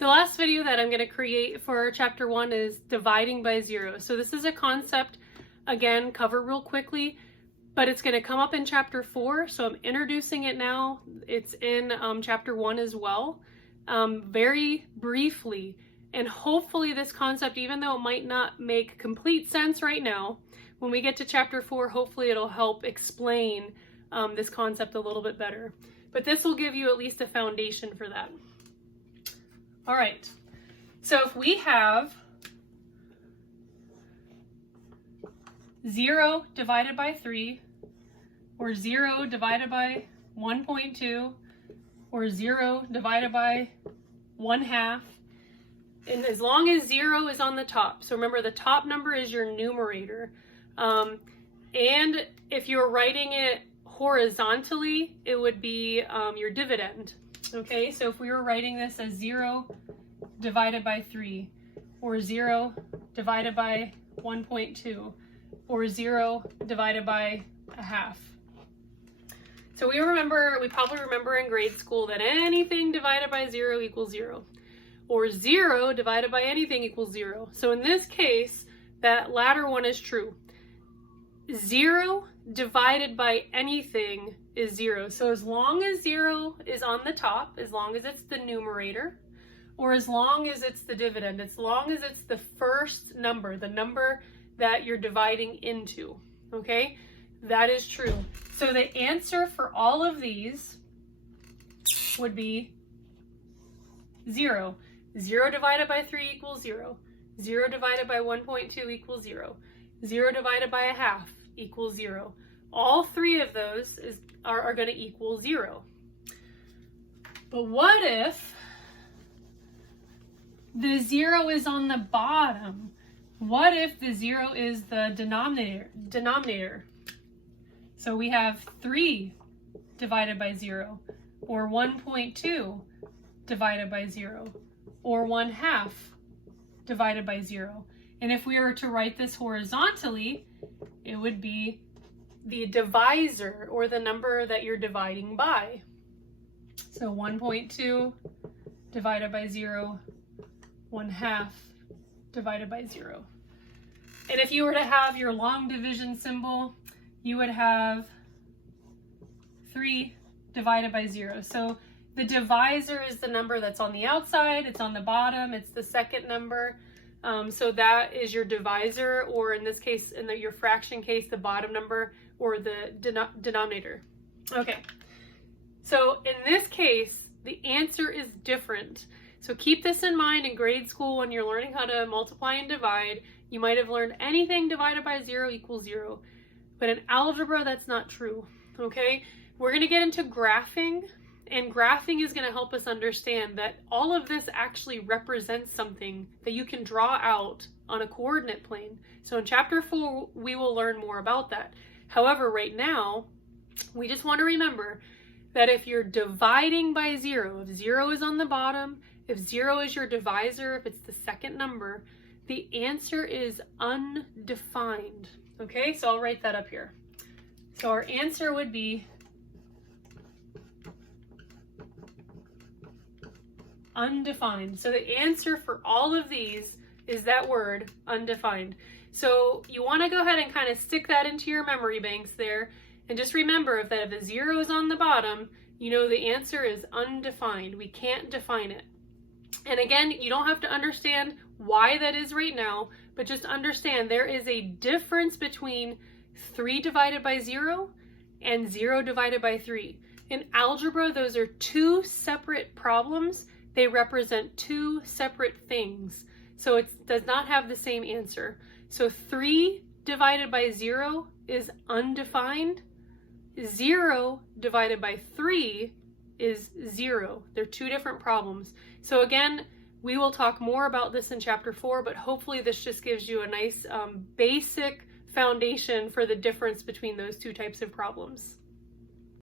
The last video that I'm going to create for chapter 1 is dividing by 0. So this is a concept, again, cover real quickly, but it's going to come up in chapter 4. So I'm introducing it now. It's in chapter 1 as well, very briefly. And hopefully this concept, even though it might not make complete sense right now, when we get to chapter 4, hopefully it'll help explain this concept a little bit better. But this will give you at least a foundation for that. All right, so if we have 0 divided by 3, or 0 divided by 1.2, or 0 divided by 1/2, and as long as 0 is on the top, so remember the top number is your numerator, and if you're writing it horizontally, it would be your dividend. Okay, so if we were writing this as 0 divided by 3, or 0 divided by 1.2, or 0 divided by 1/2. So we probably remember in grade school that anything divided by 0 equals 0, or 0 divided by anything equals 0. So in this case, that latter one is true. 0 divided by anything is 0. So as long as 0 is on the top, as long as it's the numerator, or as long as it's the dividend, as long as it's the first number, the number that you're dividing into, okay? That is true. So the answer for all of these would be 0. 0 divided by 3 equals 0. 0 divided by 1.2 equals 0. 0 divided by 1/2 equals 0. All three of those are going to equal 0. But what if the 0 is on the bottom? What if the 0 is the denominator? So we have 3 divided by 0, or 1.2 divided by 0, or 1/2 divided by 0. And if we were to write this horizontally, it would be the divisor, or the number that you're dividing by. So 1.2 divided by 0, 1/2 divided by 0. And if you were to have your long division symbol, you would have 3 divided by 0. So the divisor is the number that's on the outside, it's on the bottom, it's the second number. So that is your divisor, or in this case, in your fraction case, the bottom number, or the denominator. Okay, so in this case, the answer is different. So keep this in mind in grade school when you're learning how to multiply and divide. You might have learned anything divided by 0 equals 0. But in algebra, that's not true, okay? We're going to get into graphing, and graphing is going to help us understand that all of this actually represents something that you can draw out on a coordinate plane. So in chapter 4, we will learn more about that. However, right now, we just want to remember that if you're dividing by 0, if 0 is on the bottom, if 0 is your divisor, if it's the second number, the answer is undefined. Okay, so I'll write that up here. So our answer would be undefined. So the answer for all of these is that word, undefined. So you want to go ahead and kind of stick that into your memory banks there. And just remember, if a 0 is on the bottom, you know the answer is undefined. We can't define it. And again, you don't have to understand why that is right now, but just understand there is a difference between 3 divided by 0 and 0 divided by 3. In algebra, those are two separate problems. They represent two separate things. So it does not have the same answer. So 3 divided by 0 is undefined. 0 divided by 3 is 0. They're two different problems. So again, we will talk more about this in chapter 4, but hopefully this just gives you a nice basic foundation for the difference between those two types of problems.